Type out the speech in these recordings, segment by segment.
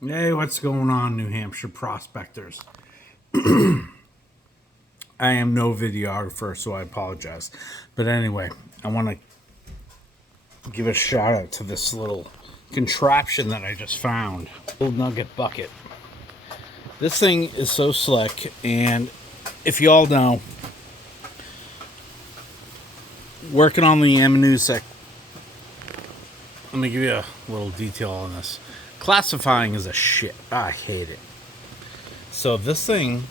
Hey, what's going on, New Hampshire prospectors? I am no videographer, so I apologize. But anyway, I want to give a shout out to this little contraption that I just found. Little Nugget bucket. This thing is so slick, and if you all know, working on the M sec. Let me give you a little detail on this. Classifying is a shit. I hate it. So this thing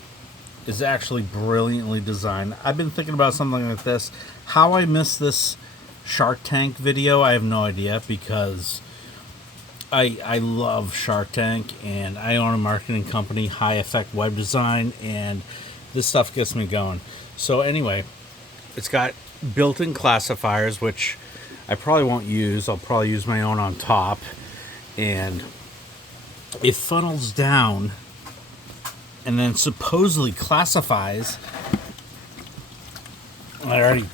is actually brilliantly designed. I've been thinking about something like this. How I missed this Shark Tank video, I have no idea, because I love Shark Tank, and I own a marketing company, High Effect Web Design, and this stuff gets me going. So anyway, it's got built-in classifiers, which I probably won't use. I'll probably use my own on top, and it funnels down and then supposedly classifies. I already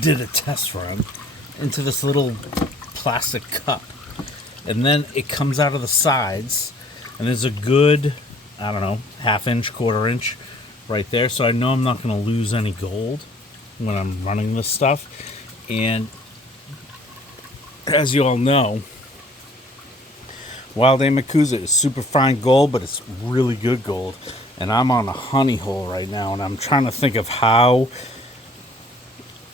did a test run into this little plastic cup, and then it comes out of the sides, and there's a good, I don't know, half-inch, quarter-inch right there, so I know I'm not going to lose any gold when I'm running this stuff. And as you all know, Wild Amakusa is super fine gold, but it's really good gold. And I'm on a honey hole right now, and I'm trying to think of how.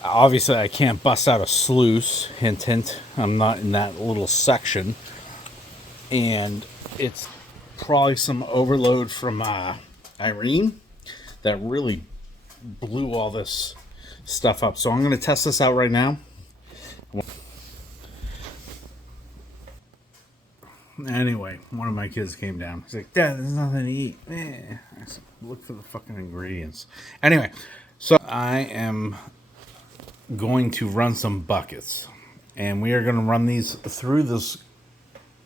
Obviously, I can't bust out a sluice. Hint, hint. I'm not in that little section. And it's probably some overload from Irene that really blew all this stuff up. So I'm going to test this out right now. Anyway, one of my kids came down. He's like, "Dad, there's nothing to eat." I said, "Look for the fucking ingredients." Anyway, so I am going to run some buckets. And we are going to run these through this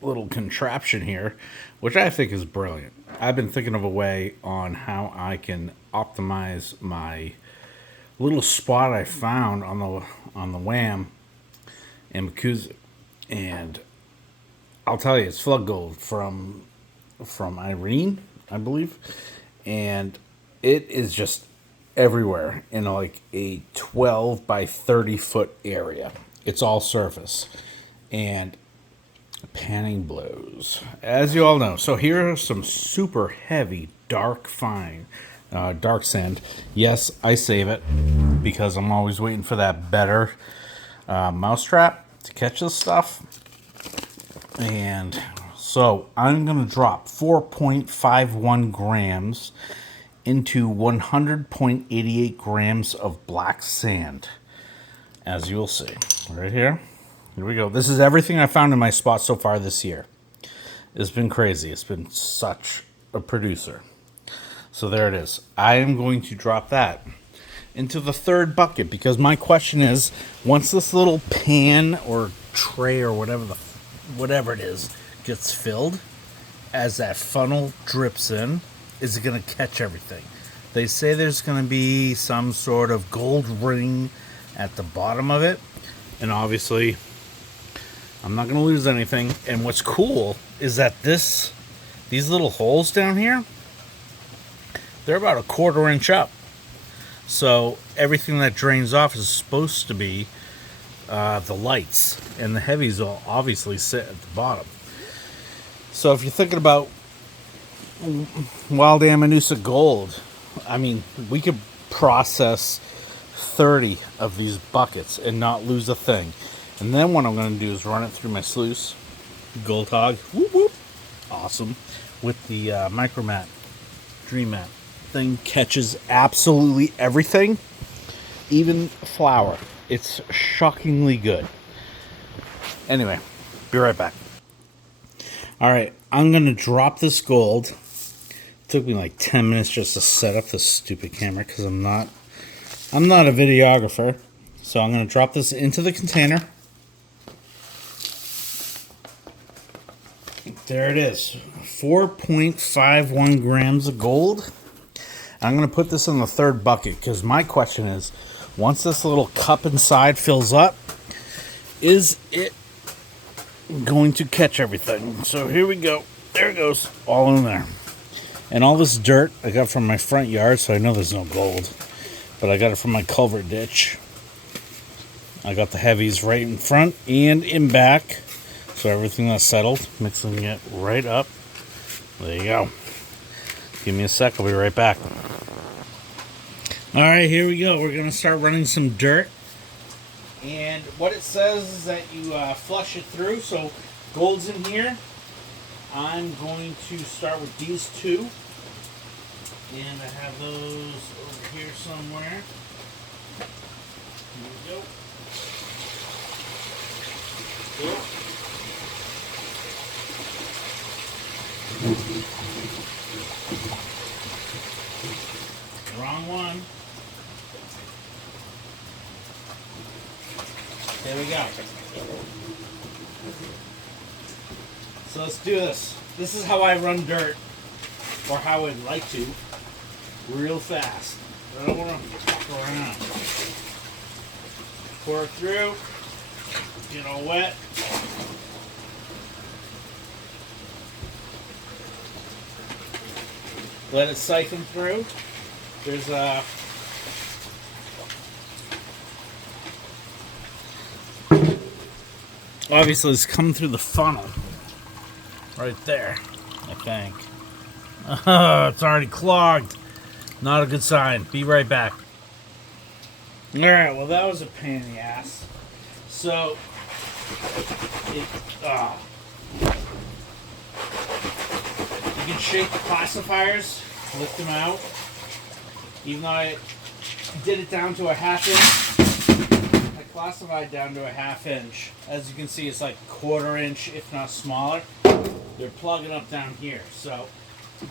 little contraption here, which I think is brilliant. I've been thinking of a way on how I can optimize my little spot I found on the WAM in Makuza. And I'll tell you, it's flood gold from Irene, I believe, and it is just everywhere in like a 12 by 30 foot area. It's all surface, and panning blows, as you all know. So here are some super heavy, dark sand. Yes, I save it because I'm always waiting for that better mousetrap to catch this stuff. And so I'm going to drop 4.51 grams into 100.88 grams of black sand, as you'll see right here. Here we go. This is everything I found in my spot so far this year. It's been crazy. It's been such a producer. So there it is. I am going to drop that into the third bucket, because my question is, once this little pan or tray or whatever it is gets filled, as that funnel drips in, is it going to catch everything? They say there's going to be some sort of gold ring at the bottom of it, and obviously I'm not going to lose anything. And what's cool is that these little holes down here, they're about a quarter-inch up, so everything that drains off is supposed to be the lights, and the heavies will obviously sit at the bottom. So if you're thinking about Wild Amanusa gold, I mean, we could process 30 of these buckets and not lose a thing. And then what I'm going to do is run it through my sluice, Gold Hog, whoop whoop, awesome, with the Micromat Dream Mat. Thing catches absolutely everything, even flour. It's shockingly good. Anyway, be right back. All right, I'm going to drop this gold. It took me like 10 minutes just to set up this stupid camera because I'm not a videographer. So I'm going to drop this into the container. There it is. 4.51 grams of gold. I'm going to put this in the third bucket, because my question is, once this little cup inside fills up, is it going to catch everything? So here we go. there it goes, all in there. And all this dirt I got from my front yard, so I know there's no gold. But I got it from my culvert ditch. I got the heavies right in front and in back. So everything that's settled, mixing it right up. There you go. Give me a sec, I'll be right back. Alright, here we go. We're going to start running some dirt. And what it says is that you flush it through. So gold's in here. I'm going to start with these two. And I have those over here somewhere. Here we go. Cool. Wrong one. There we go. So let's do this. This is how I run dirt, or how I'd like to, real fast. I don't want to fuck around. Pour it through, get all wet. Let it siphon through. There's a obviously it's coming through the funnel right there, I think. It's already clogged. Not a good sign. Be right back. Alright, well that was a pain in the ass. So you can shake the classifiers, lift them out. Even though I did it down to a half inch, I classified down to a half inch. As you can see, it's like 1/4 inch, if not smaller. They're plugging up down here. So,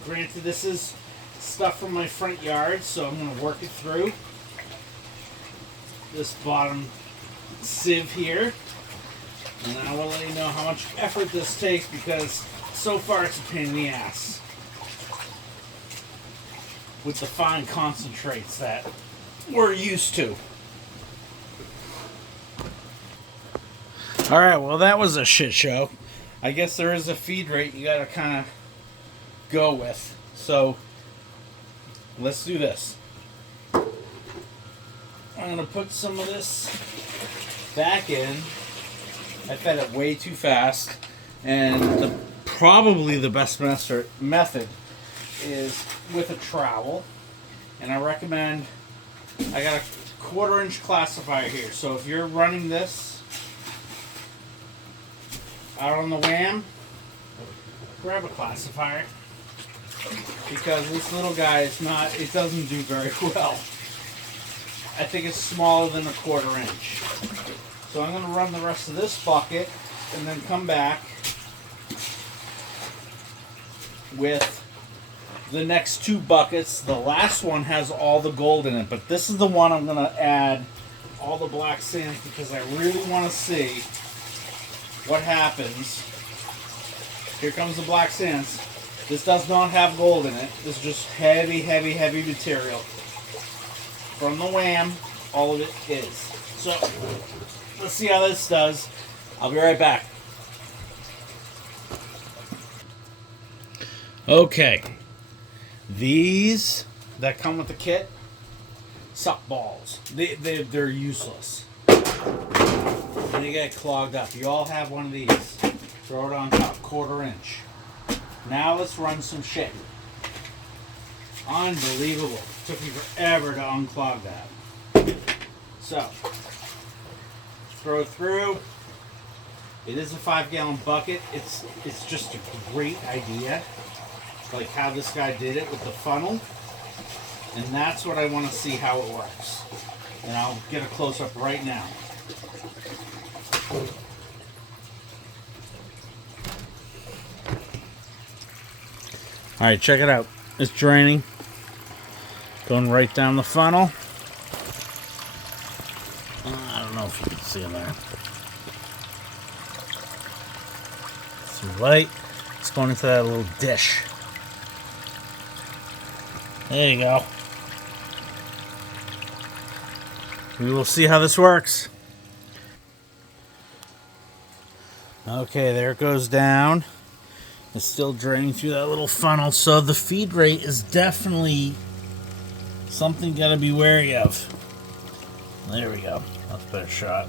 granted, this is stuff from my front yard, so I'm going to work it through this bottom sieve here. And I will let you know how much effort this takes, because so far it's a pain in the ass with the fine concentrates that we're used to. Alright, well that was a shit show. I guess there is a feed rate you gotta kind of go with. So, let's do this. I'm gonna put some of this back in. I fed it way too fast. And probably the best method is with a trowel, and I recommend, I got a 1/4 inch classifier here, so if you're running this out on the WAM, grab a classifier, because this little guy is not, it doesn't do very well. I think it's smaller than a 1/4 inch. So I'm going to run the rest of this bucket and then come back with the next two buckets. The last one has all the gold in it, but this is the one I'm going to add all the black sands, because I really want to see what happens. Here comes the black sands. This does not have gold in it. This is just heavy, heavy, heavy material. From the WAM, all of it is. So, let's see how this does. I'll be right back. Okay. These that come with the kit suck balls. They're useless. They get clogged up. You all have one of these. Throw it on top, 1/4 inch. Now let's run some shit. Unbelievable. Took me forever to unclog that. So, throw it through. It is a 5-gallon bucket. It's just a great idea, like how this guy did it with the funnel. And that's what I want to see how it works. And I'll get a close-up right now. Alright, check it out. It's draining. Going right down the funnel. I don't know if you can see in there. Too light. It's going into that little dish. There you go. We will see how this works. Okay, there it goes down. is still draining through that little funnel. So the feed rate is definitely something got to be wary of. There we go. That's a better shot.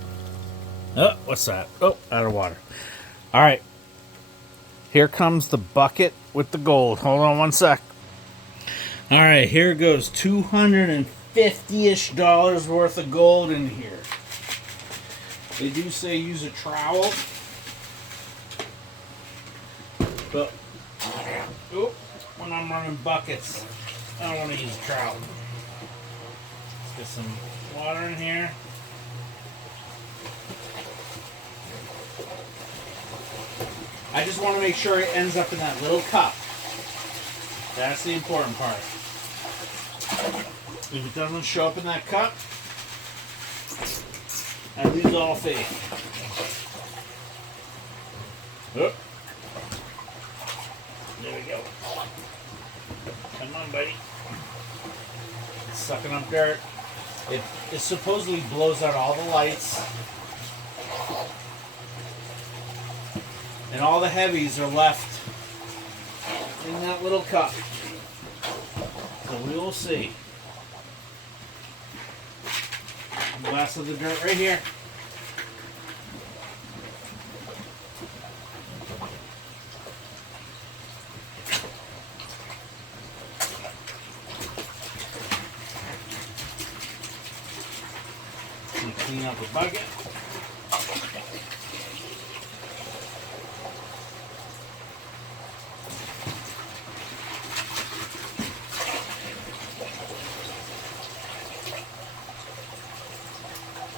Oh, what's that? Oh, out of water. All right. Here comes the bucket with the gold. Hold on one sec. All right, here goes $250-ish worth of gold in here. They do say use a trowel. But when I'm running buckets, I don't want to use a trowel. Let's get some water in here. I just want to make sure it ends up in that little cup. That's the important part. If it doesn't show up in that cup, I lose all faith. Oh. There we go. Come on, buddy. It's sucking up dirt. It supposedly blows out all the lights. And all the heavies are left in that little cup. So we will see. A glass of the dirt right here. And clean up the bucket.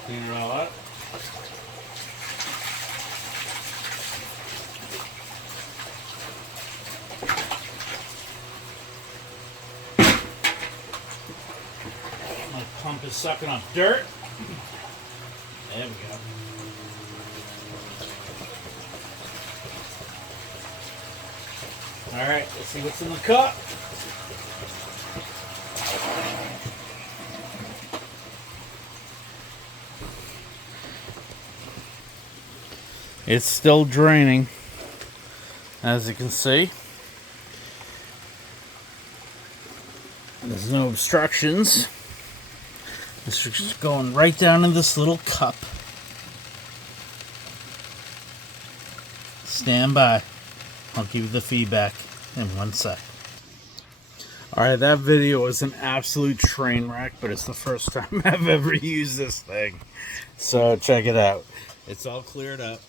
Clean it all up. My pump is sucking up dirt. There we go. All right, let's see what's in the cup. It's still draining, as you can see. There's no obstructions. It's just going right down in this little cup. Stand by. I'll give you the feedback in 1 sec. Alright, that video was an absolute train wreck, but it's the first time I've ever used this thing. So check it out. It's all cleared up.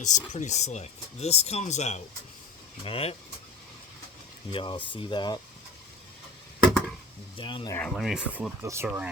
It's pretty slick. This comes out. Alright? Y'all see that? Down there. Let me flip this around.